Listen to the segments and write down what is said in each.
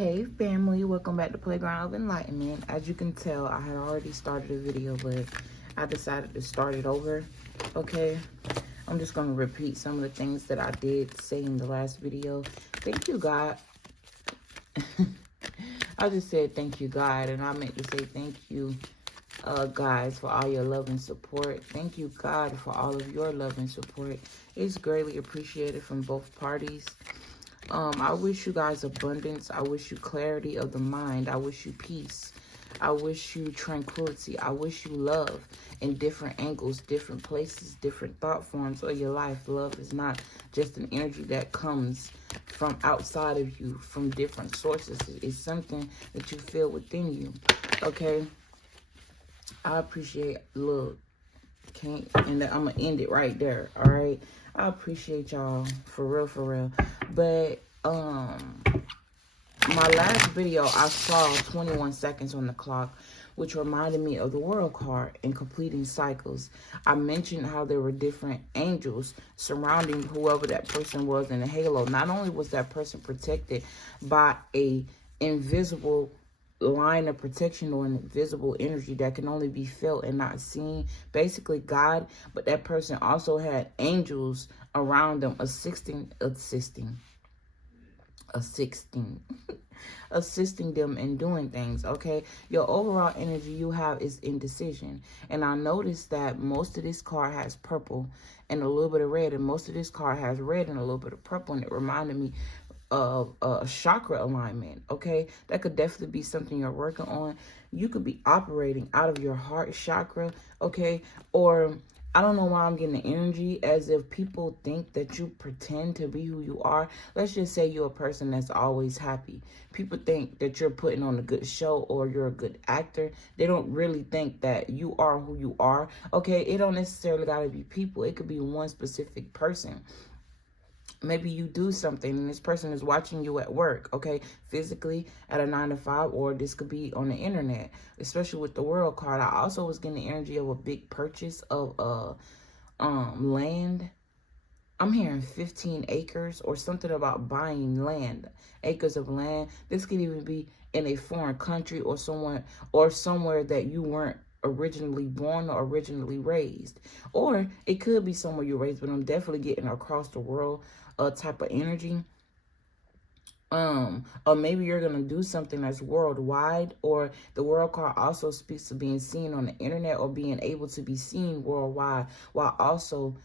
Hey family, welcome back to Playground of Enlightenment. As you can tell, I had already started a video, but I decided to start it over. Okay, I'm just going to repeat some of the things that I did say in the last video. Thank you, God. I just said thank you, God, and I meant to say thank you, guys, for all your love and support. Thank you, God, for all of your love and support. It's greatly appreciated from both parties. I wish you guys abundance. I wish you clarity of the mind. I wish you peace. I wish you tranquility. I wish you love in different angles, different places, different thought forms of your life. Love is not just an energy that comes from outside of you, from different sources. It's something that you feel within you. Okay? I appreciate love. And I'm going to end it right there. All right? I appreciate y'all for real. But my last video, I saw 21 seconds on the clock, which reminded me of the world card and completing cycles. I mentioned how there were different angels surrounding whoever that person was in the halo. Not only was that person protected by a invisible line of protection or invisible energy that can only be felt and not seen, basically God, but that person also had angels around them assisting them in doing things. Okay, your overall energy you have is indecision, and I noticed that most of this card has purple and a little bit of red, and most of this card has red and a little bit of purple, and it reminded me of chakra alignment. Okay, that could definitely be something you're working on. You could be operating out of your heart chakra. Okay, or I don't know why I'm getting the energy as if people think that you pretend to be who you are. Let's just say you're a person that's always happy. People think that you're putting on a good show or you're a good actor. They don't really think that you are who you are. Okay, it don't necessarily gotta be people. It could be one specific person. Maybe you do something and this person is watching you at work, okay, physically at a 9 to 5, or this could be on the internet, especially with the world card. I also was getting the energy of a big purchase of land. I'm hearing 15 acres or something about buying land, acres of land. This could even be in a foreign country or somewhere that you weren't originally born or originally raised, or it could be somewhere you're raised, but I'm definitely getting across the world type of energy. Or maybe you're gonna do something that's worldwide, or the world card also speaks to being seen on the internet or being able to be seen worldwide while also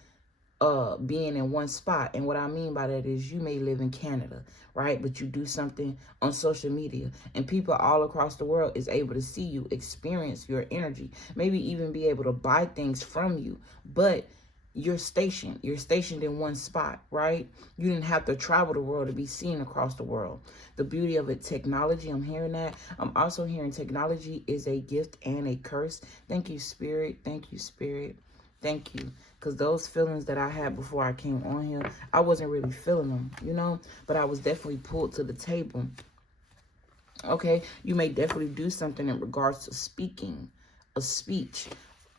being in one spot. And what I mean by that is you may live in Canada, right? But you do something on social media and people all across the world is able to see you, experience your energy, maybe even be able to buy things from you. But you're stationed in one spot, right? You didn't have to travel the world to be seen across the world. The beauty of it, technology, I'm hearing that. I'm also hearing technology is a gift and a curse. Thank you, Spirit. Thank you, Spirit. Thank you. Because those feelings that I had before I came on here, I wasn't really feeling them, you know? But I was definitely pulled to the table. Okay? You may definitely do something in regards to speaking, a speech.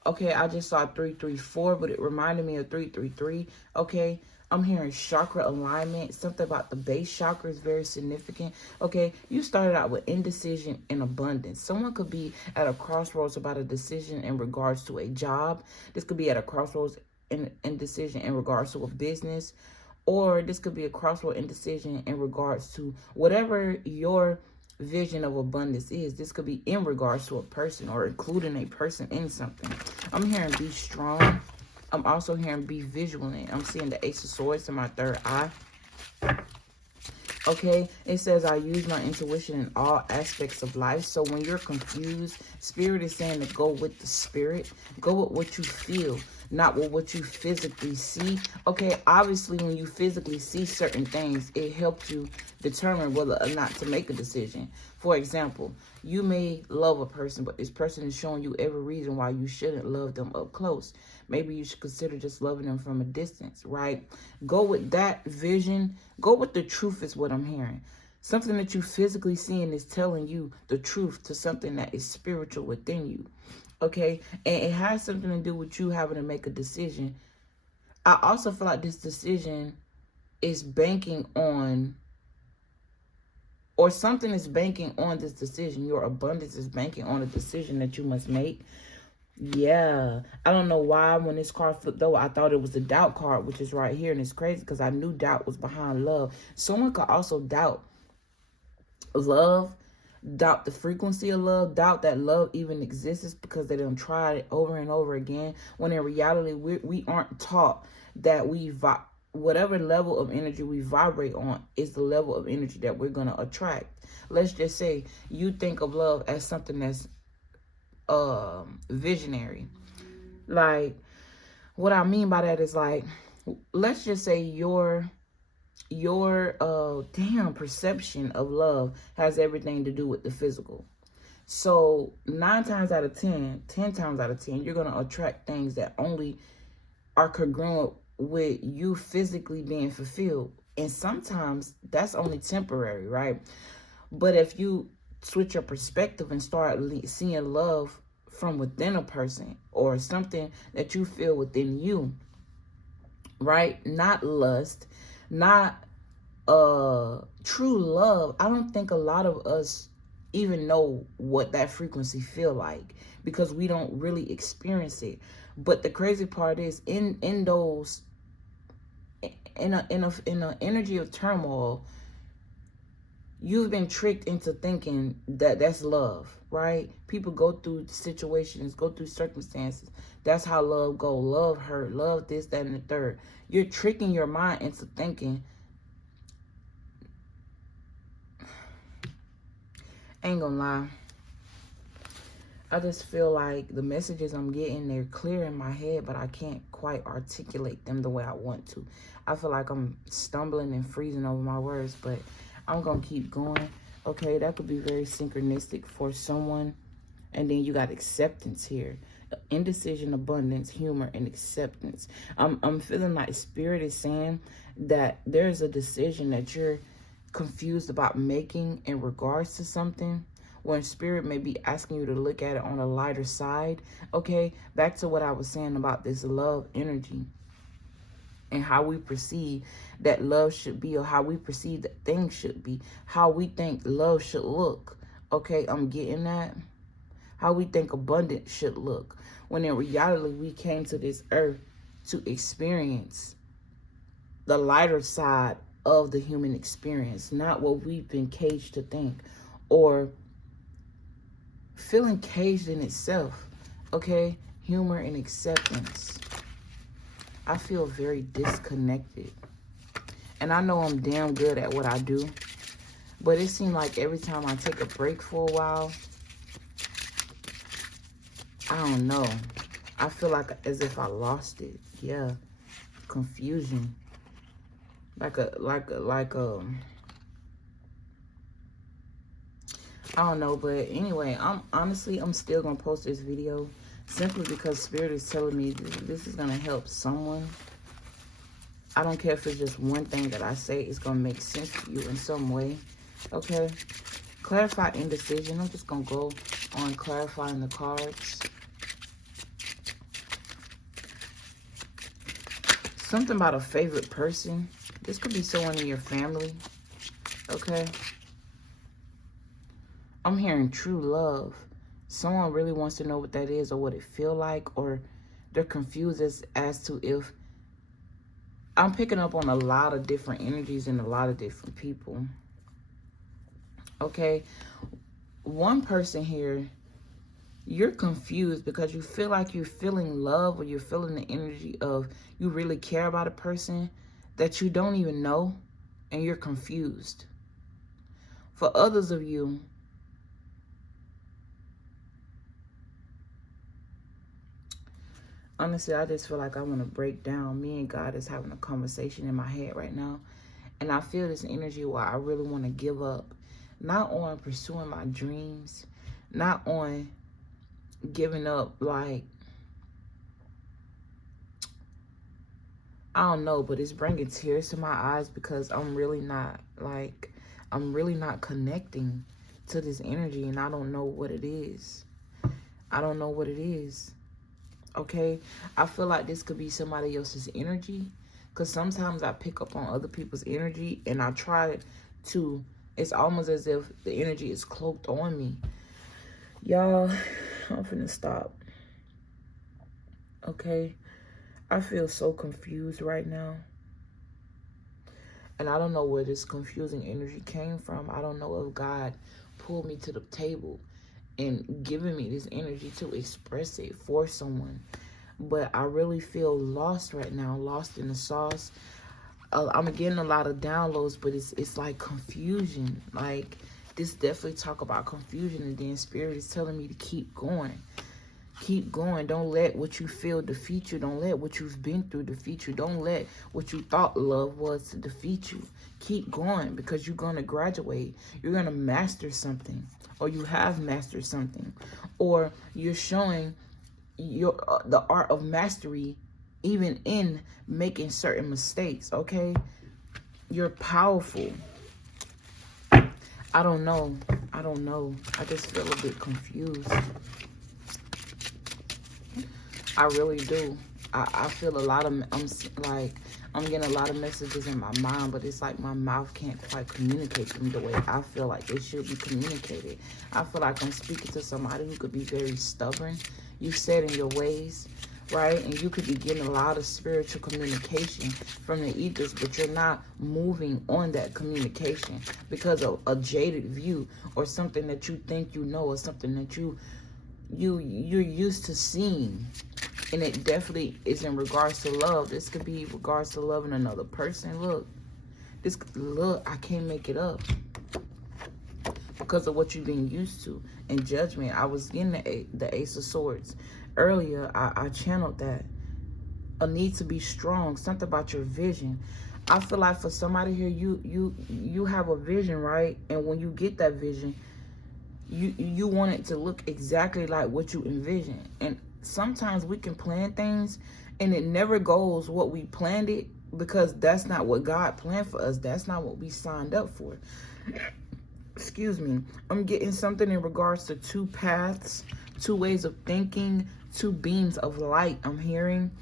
Okay, I just saw 334, but it reminded me of 333. Okay, I'm hearing chakra alignment. Something about the base chakra is very significant. Okay, you started out with indecision and abundance. Someone could be at a crossroads about a decision in regards to a job. This could be at a crossroads in decision in regards to a business. Or this could be a crossroad indecision in regards to whatever your vision of abundance is. This could be in regards to a person or including a person in something. I'm hearing be strong. I'm also hearing be vigilant. I'm seeing the Ace of Swords in my third eye. Okay, it says I use my intuition in all aspects of life. So when you're confused, Spirit is saying to go with the Spirit. Go with what you feel, not with what you physically see. Okay, obviously when you physically see certain things, it helps you determine whether or not to make a decision. For example, you may love a person, but this person is showing you every reason why you shouldn't love them up close. Maybe you should consider just loving them from a distance, right? Go with that vision. Go with the truth is what I'm hearing. Something that you physically seeing is telling you the truth to something that is spiritual within you. Okay? And it has something to do with you having to make a decision. I also feel like this decision is banking on or something is banking on this decision. Your abundance is banking on a decision that you must make. Yeah, I don't know why when this card flipped over, I thought it was the doubt card, which is right here, and it's crazy because I knew doubt was behind love. Someone could also doubt love, doubt the frequency of love, doubt that love even exists because they done tried it over and over again, when in reality we aren't taught that whatever level of energy we vibrate on is the level of energy that we're going to attract. Let's just say you think of love as something that's visionary. Like, what I mean by that is, like, let's just say your perception of love has everything to do with the physical. So 9 times out of 10 times out of 10, you're going to attract things that only are congruent with you physically being fulfilled. And sometimes that's only temporary, right? But if you switch your perspective and start seeing love from within a person, or something that you feel within you, right? Not lust, not true love. I don't think a lot of us even know what that frequency feel like, because we don't really experience it. But the crazy part is, in an energy of turmoil, you've been tricked into thinking that that's love, right? People go through situations, go through circumstances. That's how love go. Love hurt, love this, that, and the third. You're tricking your mind into thinking. I ain't gonna lie. I just feel like the messages I'm getting, they're clear in my head, but I can't quite articulate them the way I want to. I feel like I'm stumbling and freezing over my words, but I'm going to keep going. Okay, that could be very synchronistic for someone. And then you got acceptance here. Indecision, abundance, humor, and acceptance. I'm feeling like Spirit is saying that there's a decision that you're confused about making in regards to something, when Spirit may be asking you to look at it on a lighter side. Okay, back to what I was saying about this love energy and how we perceive that love should be, or how we perceive that things should be, how we think love should look. Okay, I'm getting that. How we think abundance should look, when in reality we came to this earth to experience the lighter side of the human experience, not what we've been caged to think, or feeling caged in itself. Okay, humor and acceptance. I feel very disconnected, and I know I'm damn good at what I do, but it seems like every time I take a break for a while, I don't know, I feel like as if I lost it. Yeah, confusion, like a I don't know. But anyway, I'm still gonna post this video, simply because Spirit is telling me this is gonna help someone. I don't care if it's just one thing that I say, it's gonna make sense to you in some way. Okay, clarify indecision. I'm just gonna go on clarifying the cards. Something about a favorite person. This could be someone in your family. Okay. I'm hearing true love. Someone really wants to know what that is, or what it feel like, or they're confused as to if... I'm picking up on a lot of different energies and a lot of different people. Okay. One person here, you're confused because you feel like you're feeling love, or you're feeling the energy of you really care about a person that you don't even know, and you're confused. For others of you, honestly, I just feel like I want to break down. Me and God is having a conversation in my head right now, and I feel this energy where I really want to give up, not on pursuing my dreams, not on giving up, like, I don't know, but it's bringing tears to my eyes because I'm really not connecting to this energy, and I don't know what it is. I don't know what it is. Okay, I feel like this could be somebody else's energy, because sometimes I pick up on other people's energy and I try to It's almost as if the energy is cloaked on me. Y'all, I'm finna stop. Okay? I feel so confused right now. And I don't know where this confusing energy came from. I don't know if God pulled me to the table and given me this energy to express it for someone. But I really feel lost right now, lost in the sauce. I'm getting a lot of downloads, but it's like confusion. Like, this definitely talk about confusion, and then Spirit is telling me to keep going. Keep going. Don't let what you feel defeat you. Don't let what you've been through defeat you. Don't let what you thought love was to defeat you. Keep going, because you're going to graduate. You're going to master something, or you have mastered something, or you're showing the art of mastery even in making certain mistakes. Okay, you're powerful. I don't know. I just feel a bit confused. I really do. I feel a lot of, I'm getting a lot of messages in my mind, but it's like my mouth can't quite communicate to me the way I feel like it should be communicated. I feel like I'm speaking to somebody who could be very stubborn. You set in your ways, right? And you could be getting a lot of spiritual communication from the ethers, but you're not moving on that communication because of a jaded view, or something that you think you know, or something that you're used to seeing. And it definitely is in regards to love. This could be regards to loving another person. Look, I can't make it up because of what you've been used to. And judgment, I was getting the Ace of Swords earlier. I channeled that. A need to be strong, something about your vision. I feel like for somebody here, you have a vision, right? And when you get that vision, you want it to look exactly like what you envision. And sometimes we can plan things and it never goes what we planned it, because that's not what God planned for us. That's not what we signed up for. Excuse me. I'm getting something in regards to two paths, two ways of thinking, two beams of light. I'm hearing.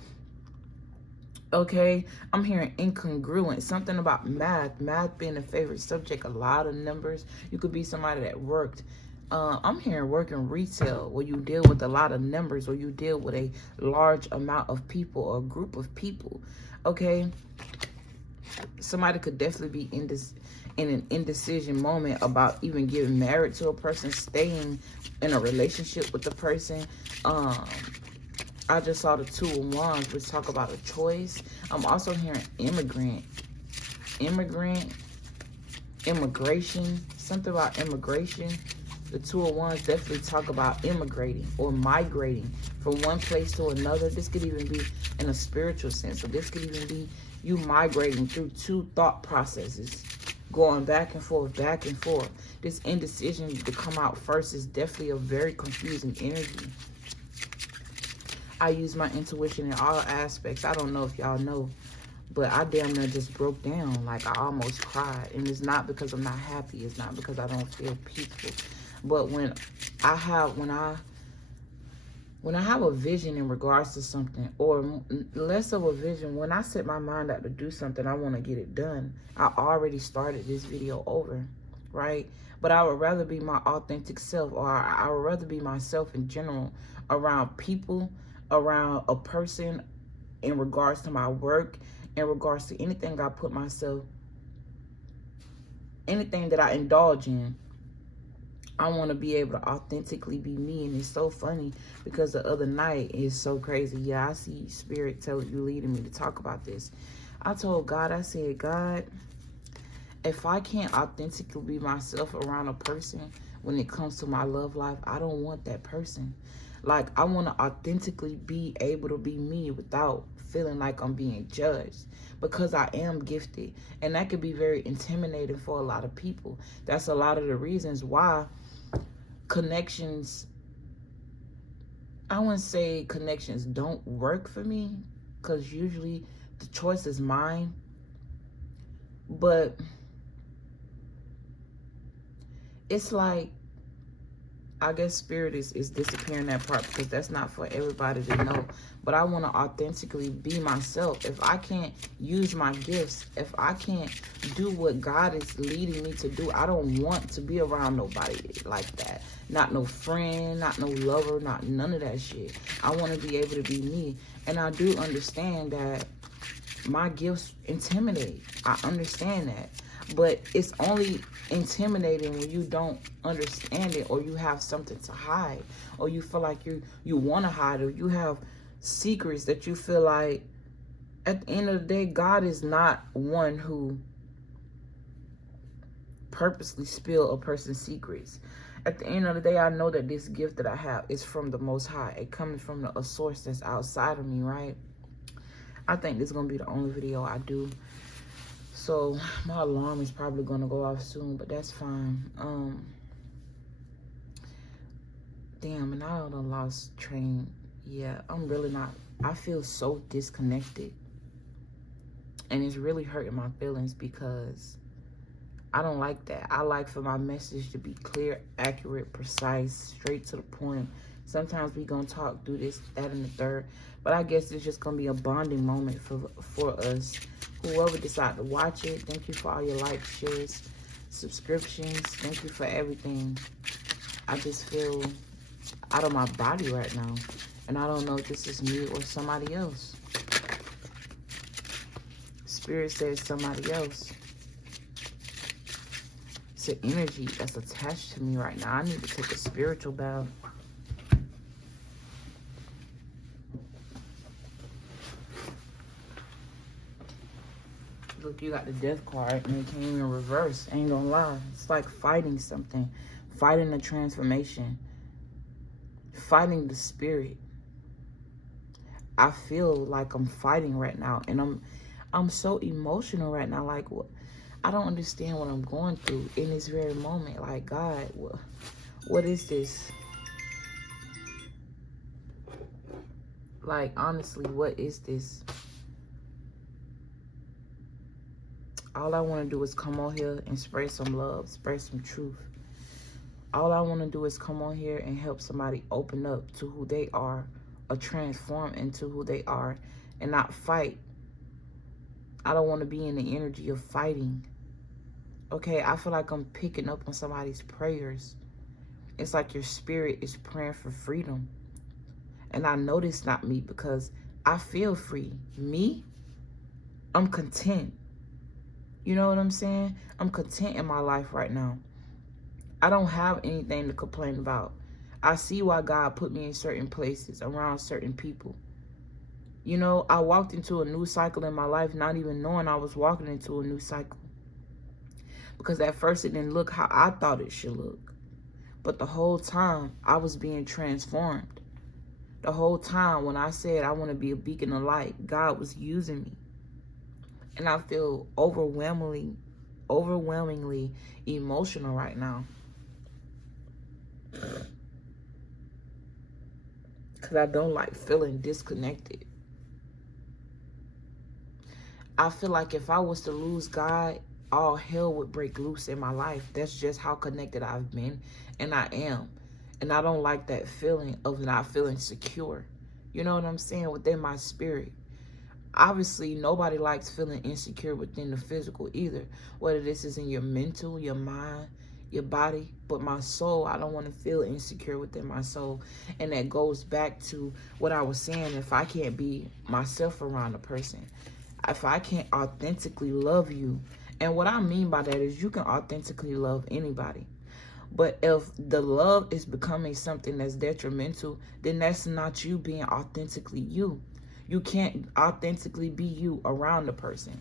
Okay, I'm hearing incongruent, something about math being a favorite subject, a lot of numbers. You could be somebody that worked. I'm hearing work in retail, where you deal with a lot of numbers, or you deal with a large amount of people or a group of people. Okay, somebody could definitely be in an indecision moment about even getting married to a person, staying in a relationship with the person. I just saw the Two of Wands, which talk about a choice. I'm also hearing immigration, something about immigration. The Two of Wands definitely talk about immigrating or migrating from one place to another. This could even be in a spiritual sense. So this could even be you migrating through two thought processes, going back and forth, back and forth. This indecision to come out first is definitely a very confusing energy. I use my intuition in all aspects. I don't know if y'all know, but I damn near just broke down. Like, I almost cried. And it's not because I'm not happy. It's not because I don't feel peaceful. But when I have a vision in regards to something, or less of a vision, when I set my mind out to do something, I want to get it done. I already started this video over, right? But I would rather be my authentic self, or I would rather be myself in general, around people, around a person, in regards to my work, in regards to anything I put myself, anything that I indulge in. I want to be able to authentically be me. And it's so funny because the other night is so crazy. Yeah, I see Spirit telling you, leading me to talk about this. I told God, I said, God, if I can't authentically be myself around a person when it comes to my love life, I don't want that person. Like, I want to authentically be able to be me without feeling like I'm being judged, because I am gifted. And that could be very intimidating for a lot of people. That's a lot of the reasons why connections, I wouldn't say connections don't work for me, because usually the choice is mine. But it's like I guess spirit is disappearing that part because that's not for everybody to know. But I want to authentically be myself. If I can't use my gifts, if I can't do what God is leading me to do, I don't want to be around nobody like that. Not no friend, not no lover, not none of that shit. I want to be able to be me. And I do understand that my gifts intimidate. I understand that. But it's only intimidating when you don't understand it, or you have something to hide, or you feel like you want to hide, or you have secrets that you feel like, at the end of the day, God is not one who purposely spill a person's secrets. At the end of the day, I know that this gift that I have is from the Most High. It coming from a source that's outside of me, right? I think this is going to be the only video I do. So my alarm is probably going to go off soon, but that's fine. Damn, and I done lost train. Yeah, I'm really not. I feel so disconnected. And it's really hurting my feelings because I don't like that. I like for my message to be clear, accurate, precise, straight to the point. Sometimes we gonna talk through this, that, and the third. But I guess it's just gonna be a bonding moment for us. Whoever decide to watch it, thank you for all your likes, shares, subscriptions. Thank you for everything. I just feel out of my body right now. And I don't know if this is me or somebody else. Spirit says somebody else. It's an energy that's attached to me right now. I need to take a spiritual bath. Look, you got the death card and it came in reverse. Ain't gonna lie. It's like fighting something. Fighting the transformation. Fighting the spirit. I feel like I'm fighting right now. And I'm so emotional right now. Like, I don't understand what I'm going through in this very moment. Like, God, what is this? Like, honestly, what is this? All I want to do is come on here and spread some love, spread some truth. All I want to do is come on here and help somebody open up to who they are, or transform into who they are, and not fight. I don't want to be in the energy of fighting. Okay, I feel like I'm picking up on somebody's prayers. It's like your spirit is praying for freedom. And I know this not me because I feel free. Me, I'm content. You know what I'm saying? I'm content in my life right now. I don't have anything to complain about. I see why God put me in certain places, around certain people. You know, I walked into a new cycle in my life, not even knowing I was walking into a new cycle. Because at first it didn't look how I thought it should look. But the whole time, I was being transformed. The whole time when I said I want to be a beacon of light, God was using me. And I feel overwhelmingly emotional right now. Because I don't like feeling disconnected. I feel like if I was to lose God, all hell would break loose in my life. That's just how connected I've been, and I am. And I don't like that feeling of not feeling secure. You know what I'm saying? Within my spirit. Obviously, nobody likes feeling insecure within the physical either. Whether this is in your mental, your mind, your body. But my soul, I don't want to feel insecure within my soul. And that goes back to what I was saying. If I can't be myself around a person, if I can't authentically love you. And what I mean by that is you can authentically love anybody. But if the love is becoming something that's detrimental, then that's not you being authentically you. You can't authentically be you around the person,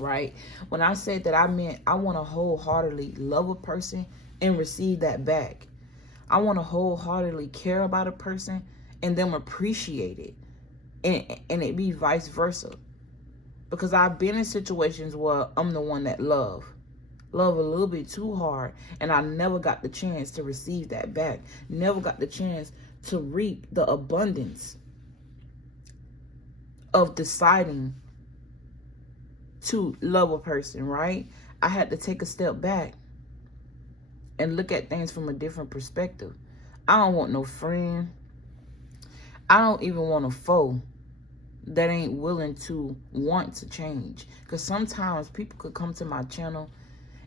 right? When I said that, I meant I want to wholeheartedly love a person and receive that back. I want to wholeheartedly care about a person and them appreciate it. And it be vice versa. Because I've been in situations where I'm the one that love a little bit too hard, and I never got the chance to receive that back. Never got the chance to reap the abundance of deciding to love a person, right? I had to take a step back. and look at things from a different perspective. I don't want no friend. I don't even want a foe that ain't willing to want to change. Because sometimes people could come to my channel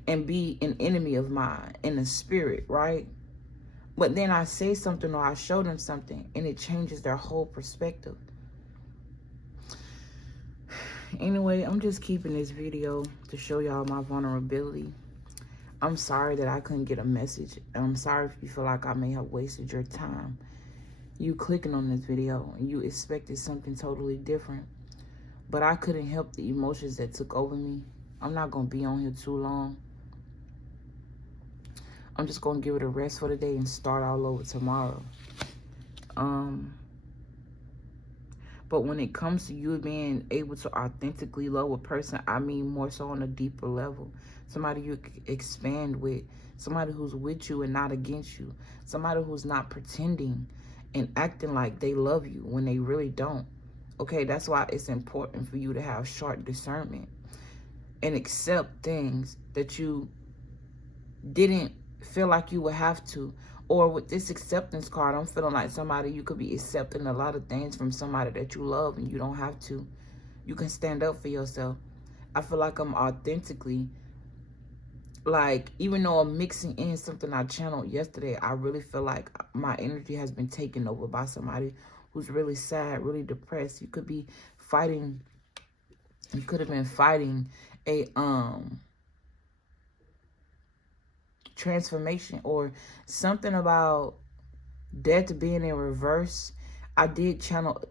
and be an enemy of mine in the spirit, right? But then I say something or I show them something and it changes their whole perspective. Anyway, I'm just keeping this video to show y'all my vulnerability. I'm sorry that I couldn't get a message. I'm sorry if you feel like I may have wasted your time. You clicking on this video and you expected something totally different. But I couldn't help the emotions that took over me. I'm not going to be on here too long. I'm just going to give it a rest for the day and start all over tomorrow. But when it comes to you being able to authentically love a person, I mean more so on a deeper level. Somebody you expand with. Somebody who's with you and not against you. Somebody who's not pretending and acting like they love you when they really don't. Okay, that's why it's important for you to have sharp discernment and accept things that you didn't feel like you would have to. Or with this acceptance card, I'm feeling like somebody, you could be accepting a lot of things from somebody that you love and you don't have to. You can stand up for yourself. I feel like I'm authentically, like, even though I'm mixing in something I channeled yesterday, I really feel like my energy has been taken over by somebody who's really sad, really depressed. You could be fighting, you could have been fighting a transformation or something about death being in reverse. I did channel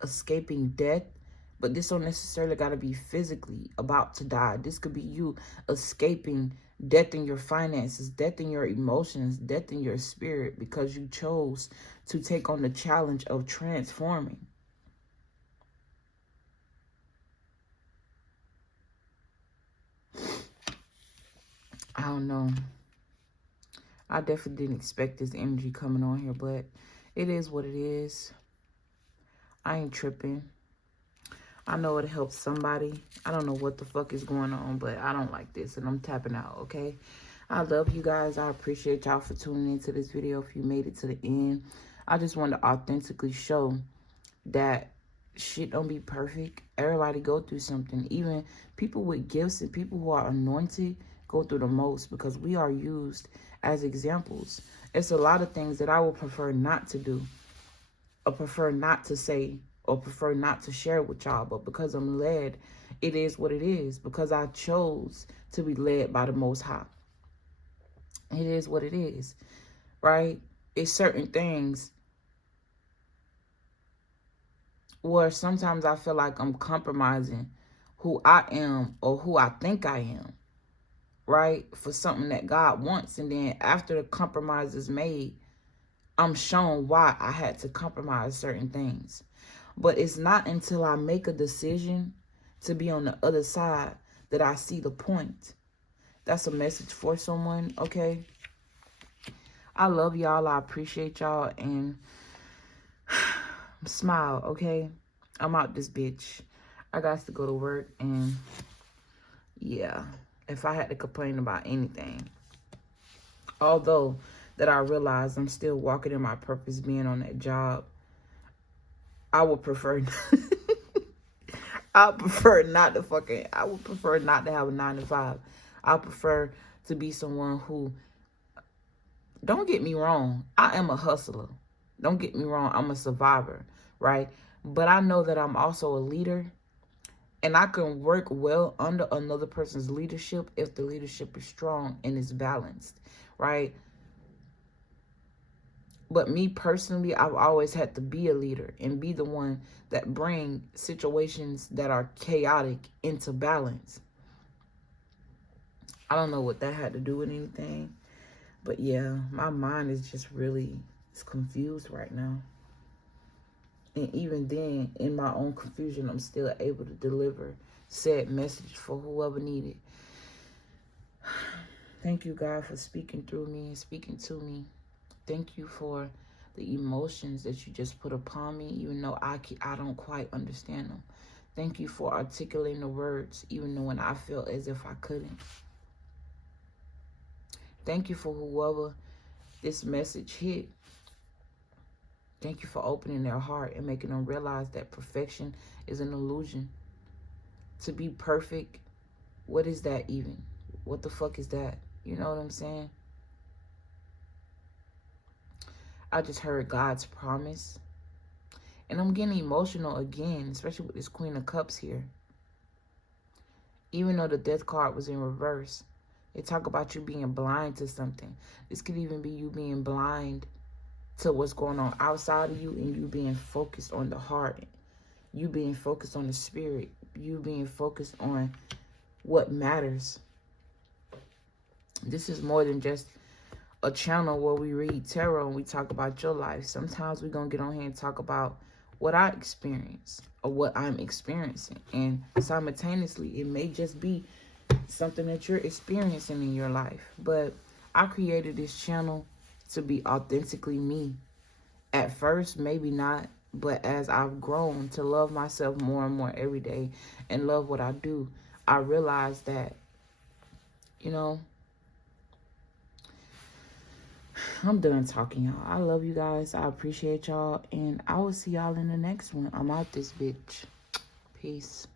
escaping death, but this don't necessarily got to be physically about to die. This could be you escaping death in your finances, death in your emotions, death in your spirit, because you chose to take on the challenge of transforming. I don't know. I definitely didn't expect this energy coming on here, but it is what it is. I ain't tripping. I know it helps somebody. I don't know what the fuck is going on, but I don't like this, and I'm tapping out, okay? I love you guys. I appreciate y'all for tuning into this video if you made it to the end. I just want to authentically show that shit don't be perfect. Everybody go through something. Even people with gifts and people who are anointed go through the most, because we are used as examples. It's a lot of things that I would prefer not to do, or prefer not to say, or prefer not to share with y'all. But because I'm led, it is what it is. Because I chose to be led by the Most High. It is what it is, right? It's certain things where sometimes I feel like I'm compromising who I am or who I think I am, right? For something that God wants. And then after the compromise is made, I'm shown why I had to compromise certain things. But it's not until I make a decision to be on the other side that I see the point. That's a message for someone, okay? I love y'all. I appreciate y'all. And smile, okay? I'm out this bitch. I got to go to work. And yeah, if I had to complain about anything, although that I realize I'm still walking in my purpose being on that job, I would prefer I would prefer not to have a 9 to 5. I prefer to be someone who, don't get me wrong, I am a hustler. Don't get me wrong, I'm a survivor, right? But I know that I'm also a leader, and I can work well under another person's leadership if the leadership is strong and is balanced, right? But me personally, I've always had to be a leader and be the one that bring situations that are chaotic into balance. I don't know what that had to do with anything. But yeah, my mind is just really, it's confused right now. And even then, in my own confusion, I'm still able to deliver said message for whoever needed. Thank you, God, for speaking through me and speaking to me. Thank you for the emotions that you just put upon me, even though I don't quite understand them. Thank you for articulating the words, even though when I felt as if I couldn't. Thank you for whoever this message hit. Thank you for opening their heart and making them realize that perfection is an illusion. To be perfect, what is that even? What the fuck is that? You know what I'm saying? I just heard God's promise. And I'm getting emotional again, especially with this Queen of Cups here. Even though the Death card was in reverse, they talk about you being blind to something. This could even be you being blind to what's going on outside of you, and you being focused on the heart. You being focused on the spirit. You being focused on what matters. This is more than just a channel where we read tarot and we talk about your life. Sometimes we're going to get on here and talk about what I experience or what I'm experiencing. And simultaneously, it may just be something that you're experiencing in your life. But I created this channel to be authentically me. At first, maybe not. But as I've grown to love myself more and more every day and love what I do, I realized that, you know, I'm done talking, y'all. I love you guys. I appreciate y'all. And I will see y'all in the next one. I'm out this bitch. Peace.